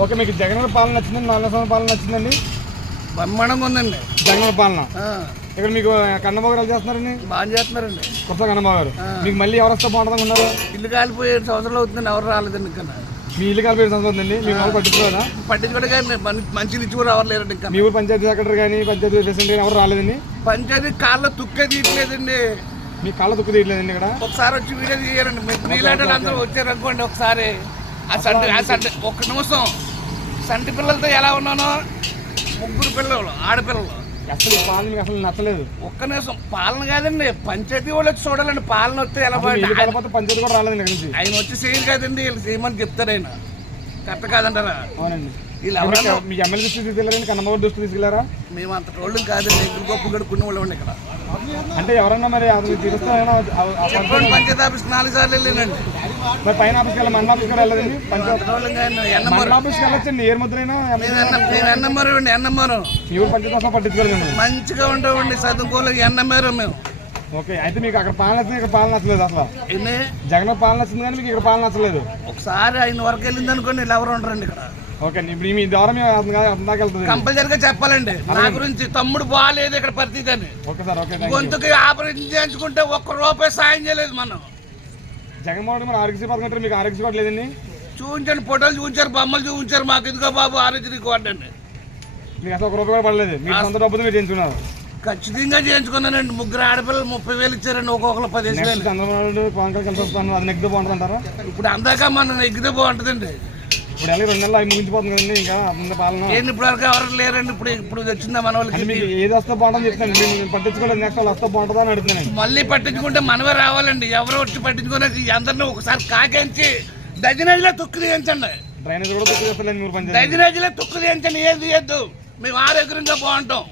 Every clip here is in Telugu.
ఓకే, మీకు జగన్ పాలన నచ్చిందండి, నాలుగు సంవత్సరాల పాలన నచ్చిందండి? బ్రహ్మాండంగా ఉందండి జగన్ పాలన. ఇక్కడ మీకు కన్నబాబు గారు చేస్తున్నారండి, బాగా చేస్తున్నారండి. కొత్త కన్నబాబు గారు. మీకు మళ్ళీ ఎవరు వస్తే బాగుంటుంది ఉన్నారు? ఇల్లు కాలిపోయి 7 సంవత్సరాలు అవుతుందండి, ఎవరు రాలేదండి ఇంకా. మీ ఇల్లు కాలిపోయి సంవత్సరాలండి, మీకు ఎవరు పట్టించుకోరా? పట్టించుకోవడం మంచి ఇచ్చి కూడా ఎవరు లేరండి ఇంకా. మీ ఊరు పంచాయతీ సెక్రటరీ కానీ పంచాయతీ ప్రెసిడెంట్ కానీ ఎవరు రాలేదండి? పంచాయతీ కాళ్ళ తుక్కే తీయట్లేదండి. మీ కాళ్ళ తుక్కు తీయట్లేదండి ఇక్కడ? ఒకసారి వచ్చి వీడియో తీయారండి, మీలాంటి అందరూ వచ్చారు అనుకోండి ఒకసారి. ఆ సంటి ఒక్క నిమిషం సంటి పిల్లలతో ఎలా ఉన్నానో 3 పిల్లలు ఆడపిల్లలు. అసలు పాలన మీకు అసలు నచ్చలేదు? ఒక్క నిమిషం పాలన కాదండి, పంచాయతీ వాళ్ళు వచ్చి చూడాలండి. పాలన వస్తే ఎలా పంచాయతీ కూడా రాలేదండి ఇక్కడ నుంచి. ఆయన వచ్చి చేయరు కదండి, వీళ్ళు చేయమని చెప్తారు. ఆయన కరెక్ట్ కాదంటారా? అవునండి. వీళ్ళు ఎవరన్నా మీ ఎమ్మెల్యే దృష్టి తీసుకెళ్ళారండి, కన్నబాబు దృష్టి తీసుకెళ్లారా? మేము అంత రోడ్లు కాదండి, ఎగ్గులు గొప్ప గడుక్కునే వాళ్ళు ఇక్కడ. అంటే ఎవరన్నా మరి అతను తీరుస్తారా? పంచాయతీ ఆఫీస్ 4 సార్లు వెళ్ళానండి. మరి పైన ఆఫీస్కి వెళ్ళి మండల ఆఫీస్కి వెళ్ళదండి? మండల ఆఫీస్కి వెళ్ళొచ్చండి, ఏ ముద్రైనా ఎన్నమ్మరు ఈ ఊరు పంచాయతీ అసలు పట్టించుకోలేదు. మంచిగా ఉంటామండి, చదువుకోలేదు ఎన్నమ్మారు మేము. ఓకే, అయితే మీకు అక్కడ పాలన నచ్చింది, ఇక్కడ పాలన నచ్చలేదు. అసలు జగన్ పాలన నచ్చింది కానీ మీకు ఇక్కడ పాలన నచ్చలేదు. ఒకసారి ఆయన వరకు వెళ్ళింది అనుకోండి, ఇలా ఎవరు ఉండరండి ఇక్కడ. ఓకే, ఇప్పుడు మీ ద్వారా మేము అందాక వెళ్తుంది. కంపల్సరీగా చెప్పాలండి నా గురించి. తమ్ముడు బాగాలేదు ఇక్కడ పరిస్థితి అని. గొంతుకి ఆపరేషన్ చేయించుకుంటే ₹1 సాయం చేయలేదు మనం. జగన్మోహన్ మరి ఆరోగ్యశ్రీ పథకం అంటే మీకు ఆరోగ్యశ్రీ కార్డు లేదండి? చూపించండి, ఫోటోలు చూపించారు, బొమ్మలు చూపించారు. మాకు ఎందుకో బాబు ఆరోగ్యశ్రీ కార్డు అండి. మీకు అసలు ₹1 కూడా పడలేదు, మీకు సొంత డబ్బులు మీరు చేయించుకున్నారు? ఖచ్చితంగా చేయించుకున్నానండి. 3 ఆడపిల్లలు 30,000 ఇచ్చారండి, ఒక్కొక్కరు 15,000. చంద్రబాబు పవన్ కళ్యాణ్ కలిసి వస్తాను, అది నెగ్గితే బాగుంటుంది అంటారా? ఇప్పుడు అందాక మనం నెగ్గితే బాగుంటుందండి. ఇప్పుడు 2 నెలలు అవి ముగించిపోతుంది కదండి, ఇంకా ముందు పాలన ఇప్పుడు వరకు ఎవరు లేరండి. ఇప్పుడు వచ్చిందా మన వాళ్ళకి? మీకు ఏది వస్తే బాగుంటుంది చెప్తాను, మీరు పట్టించుకోలేదు. నెక్స్ట్ వాళ్ళు వస్తే బాగుంటుందా అని అడుగుతున్నాను. మళ్ళీ పట్టించుకుంటే మనమే రావాలండి. ఎవరు వచ్చి పట్టించుకునేది అందరినీ ఒకసారి కాకించి డజనేజ్లో తుక్కు తీయించండి. డ్రైనేజ్ కూడా తుక్కు చేస్తలేదు మీరు పంచాయతీ. డజనేజ్లో తుక్కు తీయించండి, ఏది తీయద్దు. మేము ఆరోగ్యంగా బాగుంటాం.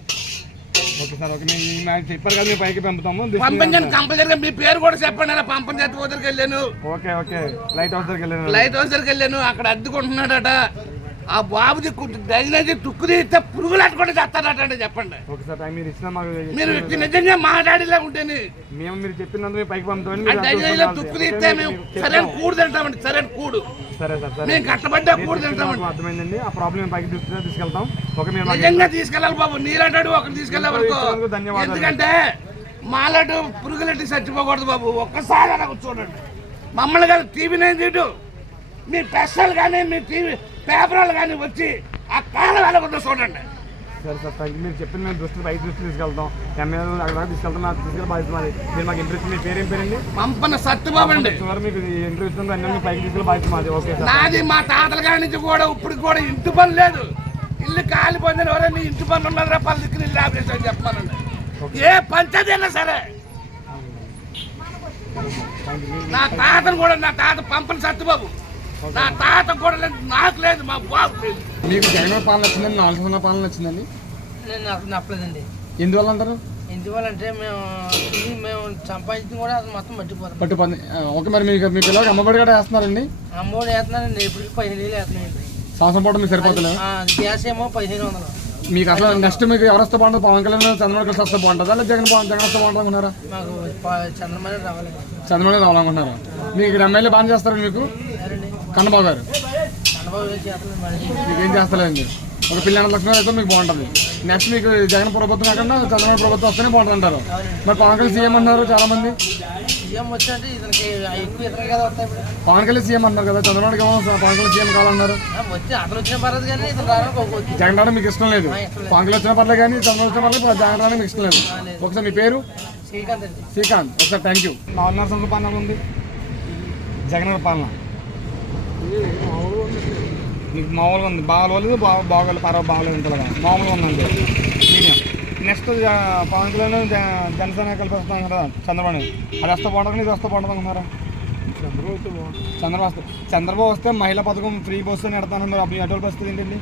ఓకే సార్, ఓకే, మేము చెప్పారు కదా, మేము పైకి పంపుతాము. పంపించండి కంపల్సరీగా. మీ పేరు కూడా చెప్పండి. అలా పంపించేది దగ్గరికి వెళ్ళాను. ఓకే ఓకే, లైట్ హౌస్ దగ్గరికి వెళ్ళాను. అక్కడ అద్దుకుంటున్నాడట. ఆ బాబుది డ్రైనేజీ తుక్కు తీస్తే పురుగులు అట్టుకుంటే చేస్తాడట. చెప్పండి. ఓకే సార్, మీరు ఇచ్చిన మీరు నిజంగా మాట్లాడేలా ఉంటేనే మేము మీరు చెప్పినందుకు పైకి పంపుతామండి. డ్రైనేజీలో తుక్కు తీస్తే మేము సరైన కూడు తింటామండి. సరైన కూడు. సరే సార్, మేము కట్టబడ్డా కూడు తింటామండి. అర్థమైందండి. ఆ ప్రాబ్లం పైకి తీసుకెళ్తాం. ఓకే, మేము నిజంగా తీసుకెళ్ళాలి బాబు. నీలాంటాడు ఒకటి తీసుకెళ్ళే వరకు. ఎందుకంటే మాలాడు పురుగులెట్టి చచ్చిపోకూడదు బాబు. ఒక్కసారి అలా చూడండి. మమ్మల్ని కానీ టీవీ 9 తీటు, మీ పెసలు కానీ మీ టీవీ పేపర్లు కానీ వచ్చి ఆ కాలం వెళ్ళకుండా చూడండి. సరే సార్, మీరు చెప్పిన మేము బయట దృష్టి తీసుకెళ్తాం. ఎమ్మెల్యే అక్కడ తీసుకెళ్తాం. నాకు తీసుకెళ్ళి బాధ్యత మాది. మీరు మాకు ఇంటర్వ్యూ, మీ పేరు ఏం పేరండి? పంపన సత్యబాబు అండి. మీకు ఇంటర్వ్యూ ఇస్తుంది, అన్నీ పైకి తీసుకెళ్ళి బాధ్యత మాది. Okay sir. నాది మా తాతల కాడి నుంచి కూడా ఇప్పుడు కూడా ఇంటి పని లేదు. ఇల్లు కాలిపోయిందని ఎవరైనా ఇంటి పనులు ఉన్నది రూపాయల దిక్కుని ఇల్లు ఆపేసాను చెప్పానండి. ఏ పంచాయతీ అయినా సరే. నా తాతను కూడా, నా తాత పంపన సత్యబాబు, నా తాత కూడా లేదు, నాకు లేదు, మా బాబు లేదు. మీకు జగన్ పాలన నచ్చిందండి, 4 సంవత్సరాల పాలన నచ్చిందండి? నాకు నప్పలేదండి. ఎందువల్ల అంటారు? ఎందువల్లంటే మేము సంపాదించింది కూడా అది మొత్తం పట్టిపోతుంది. ఓకే, మరి మీకు మీ పిల్లలకి అమ్మఒడి కూడా వేస్తున్నారండి? అమ్మఒడి వేస్తున్నారండి. ఇప్పటికి 15,000 వేస్తున్నాయండి. సంవత్సరం పాటు మీకు సరిపోతుంది. గ్యాస్ ఏమో 1,500. మీకు అసలు నెక్స్ట్ మీకు ఎవరు వస్తే బాగుంటుంది? పవన్ కళ్యాణ్, చంద్రబాబు కలిసి వస్తే బాగుంటుందా, లేదా జగన్ వస్తే బాగుంటుంది అనుకున్నారా? మాకు చంద్రబాబు రావాలి. చంద్రబాబు రావాలనుకుంటున్నారా? మీకు ఇక్కడ ఎమ్మెల్యే బాగా చేస్తారండి మీకు కన్నబాబు గారు? మీకు ఏం చేస్తలేదండి. ఒక పిల్లల లక్షణాలు అయితే మీకు బాగుంటుంది. నెక్స్ట్ మీకు జగన్ ప్రభుత్వం కాకుండా చంద్రబాబు ప్రభుత్వం వస్తేనే బాగుంటుంది అంటారు. మరి పవన్ కళ్యాణ్ సీఎం అన్నారు చాలా మంది. పవన్ కళ్యాణ్ సీఎం అన్నారు కదా, చంద్రబాబుకి ఏమో పవన్ కళ్యాణ్ సీఎం కావాలన్నారు. జగన్ రావడం మీకు ఇష్టం లేదు. పవన్ కళ్యాణ్ వచ్చిన పర్లేదు కానీ చంద్రబాబు వచ్చిన పర్లేదు, జగన్ రావడం మీకు ఇష్టం లేదు. ఒకసారి మీ పేరు? శ్రీకాంత్. ఒకసారి థ్యాంక్ యూ. 4 సంవత్సరాల పాలన ఉంది జగన్ పాలన. మీకు మామూలుగా ఉంది, బాగోలేదు, బాగోలేదు, బాగోలేదు ఇంతలో మామూలుగా ఉందండి, మీడియం. నెక్స్ట్ పవన్ కళ్యాణ్ జనసేన కలిపి వస్తున్నాం కదా చంద్రబాబు, అది వస్తే బాగుంటుంది, ఇది వస్తే బాగుంటుంది అనుకున్నారా? చంద్రబాబు వస్తే మహిళా పథకం ఫ్రీ బస్సు పెడతాను. అప్పుడు అటువంటి పరిస్థితి ఏంటండి?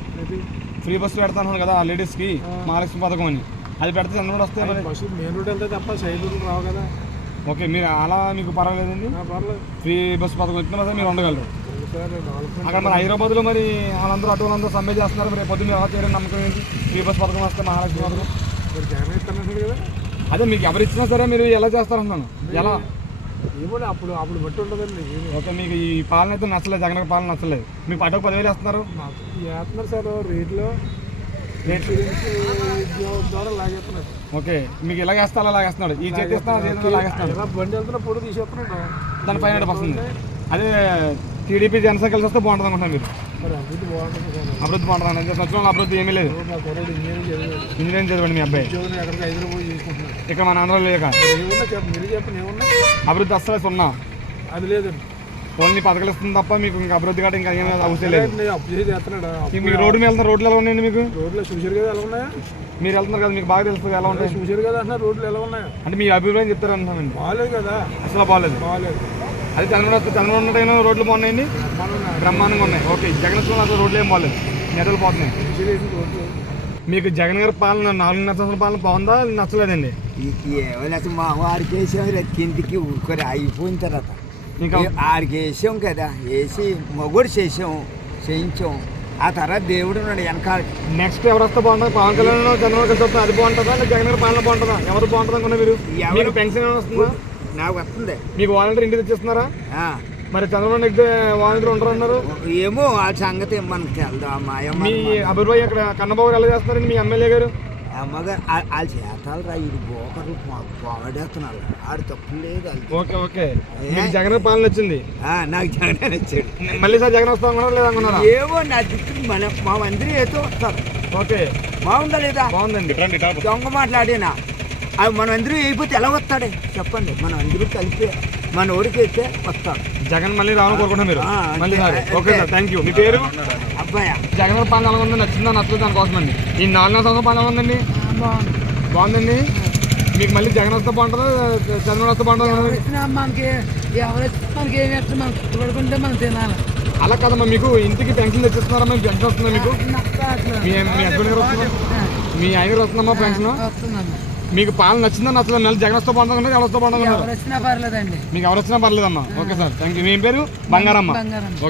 ఫ్రీ బస్సు పెడతాను కదా లేడీస్కి, మహాలక్ష్మి పథకం అని. అది పెడితే చంద్రబాబు వస్తే మెయిన్ రోడ్ వెళ్తే తప్ప సైడ్ రావు కదా. ఓకే, మీరు అలా మీకు పర్వాలేదండి. ఫ్రీ బస్సు పథకం వచ్చినా కదా మీరు ఉండగలరు. అక్కడ మరి హైదరాబాద్లో మరి వాళ్ళందరూ అటు వాళ్ళందరూ సమ్మె చేస్తున్నారు. మరి పొద్దున్న ఎలా చేయాలని నమ్మకం ఏంటి? ఫ్రీ బస్ పథకం వస్తే మహాలక్ష్మి పథకం జగన్ ఇస్తున్నారు కదా. అదే మీకు ఎవరు ఇచ్చినా సరే మీరు ఎలా చేస్తారన్నాను. ఎలా ఏమో అప్పుడు అప్పుడు బట్టి ఉంటుందండి. ఓకే, మీకు ఈ పాలన అయితే నచ్చలేదు, జగన్ గారి పాలన నచ్చలేదు. మీకు పట్టకు 10,000 వేస్తున్నారు. వేస్తున్నారు సార్ రేట్లు ద్వారా లాగేస్తున్నారు. ఓకే, మీకు ఇలా వేస్తా అలా లాగేస్తున్నాడు. ఈ చేతి ఇస్తా లాగేస్తున్నాడు. ఇలా బండి వెళ్తున్నా పొడి తీసేస్తున్నాడు. దాని 500 వస్తుంది. అదే టీడీపీ జనసేన కలిసి వస్తే బాగుంటుంది అనుకుంటున్నాను మీరు. మరి అభివృద్ధి బాగుంటుంది సార్. అభివృద్ధి బాగుంటుంది అంటే సచివాలయం అభివృద్ధి ఏమీ లేదు. మా కుర్రాడు ఇంజనీరింగ్ చదివాడు. ఇంజనీరింగ్ చదవండి మీ అబ్బాయి. ఉద్యోగం ఎక్కడికి హైదరాబాద్ చేసుకుంటున్నాడు. ఇక్కడ మన ఆంధ్రలో లేక ఏమున్నా చెప్పండి, మీరు చెప్పండి ఏమున్నా. అభివృద్ధి అస్సలు సున్నా. అది లేదండి. ఓన్లీ పథకాలు ఇస్తుంది తప్ప మీకు ఇంకా అభివృద్ధి కాదు, ఇంకా ఏమీ అవసరం లేదు. నేను అప్పు చేసి చేస్తున్నాడు. మీకు రోడ్డు మీద వెళ్తున్నారు, రోడ్లు ఎలా ఉన్నాయండి మీకు? రోడ్లు చూసారు కదా ఎలా ఉన్నాయా? మీరు వెళ్తున్నారు కదా, మీకు బాగా తెలుస్తుంది ఎలా ఉంటాయి. చూసారు కదా అంటున్నారు రోడ్లు ఎలా ఉన్నాయా? అంటే మీ అభిప్రాయం చెప్తారు అంటున్నానండి. బాగాలేదు కదా. అసలు బాగాలేదు. బాగాలేదు. అది చంద్రబాబు ఉన్నట్టయినా రోడ్లు బాగున్నాయండి, బ్రహ్మాండంగా ఉన్నాయి. ఓకే, జగన్ అసలు రోడ్లు ఏం బాగాలేదు, నెటలు పోతున్నాయి. రోడ్లు మీకు జగన్ గారి పాలన 4.5 సంవత్సరాల పాలన బాగుందా, నచ్చలేదండి? అసలు మా వారికి వేసాం కిందికి ఊరుకొని అయిపోయిన తర్వాత ఇంకా ఆడికి వేసాం కదా, వేసి మగోడు చేయించాం. ఆ తర్వాత దేవుడు ఉన్నాడు వెనకాల. నెక్స్ట్ ఎవరు వస్తే బాగుంటుంది? పవన్ కళ్యాణ్ చంద్రబాబు కలిసి వస్తే అది బాగుంటుందా, లేదా జగన్ గారి పాలన బాగుంటుందా? ఎవరు బాగుంటుంది అనుకున్నా మీరు? మీకు పెన్షన్ ఏమైనా వస్తుందా? నాకు వస్తుంది. మీకు వాలంటీర్ ఇంటికి తెచ్చిస్తున్నారా? ఆ, మరి చంద్రబాబు ఎక్కితే వాలంటీర్ ఉంటారు అన్నారు. ఏమో ఆ సంగతి మనకు వెళ్దాం. మా మీ అభిప్రాయం ఇక్కడ కన్నబాబు ఎలా చేస్తున్నారండి మీ ఎమ్మెల్యే గారు? అమ్మగారు వాళ్ళ చేతాలు రా ఇది బోకర్లు పోగడేస్తున్నారు. ఆడు తప్పు లేదు. ఓకే ఓకే, మీకు జగన్ గారి పాలన వచ్చింది. నాకు జగన్ వచ్చాడు. మళ్ళీ సార్ జగన్ వస్తా అనుకున్నారా లేదా అనుకున్నారా? ఏమో నా దిక్కు మా మందిరి ఏదో వస్తారు. ఓకే, బాగుందా లేదా? బాగుందండి. దొంగ మాట్లాడినా అవి మనం అందరూ అయిపోతే ఎలా వస్తాడే చెప్పండి. మనం అందరూ కలిపి మన ఊరికి అయితే వస్తాడు జగన్. మళ్ళీ రావాలని కోరుకుంటున్నాం మీరు? మళ్ళీ sir. Okay sir, thank you. మీ పేరు? అబ్బాయా. జగన్ గారి పాలన ఎలా ఉందో, నచ్చిందా నచ్చలేదు దానికోసం అండి. ఈ 4.5 సంవత్సరాల పాలన ఎలా ఉందండి? బాగుందండి. మీకు మళ్ళీ జగన్ వస్తే బాగుంటుందా, చంద్రబాబు వస్తే బాగుంటుందా? మనకి ఎవరు మనకి ఏమి వేస్తే మనం పడుకుంటే మనం తినాలి. అలా కదమ్మా, మీకు ఇంటికి పెన్షన్ తెచ్చిస్తున్నారా? మీకు పెన్షన్ వస్తుందా మీకు? మీ హస్బెండ్ గారు వస్తున్నా, మీ ఆయన గారు వస్తుందమ్మా పెన్షన్? వస్తుందమ్మా. మీకు పాలన నచ్చిందా నచ్చలేదు? మళ్ళీ జగన్ వస్తే బాగుంటుంది, ఎవరు వస్తే బాగుంటుంది? ఎవరు వచ్చినా పర్లేదండి. మీకు ఎవరు వచ్చినా పర్లేదమ్మా. Okay sir, thank you. మీ పేరు? బంగారమ్మ. బంగారం. ఓకే.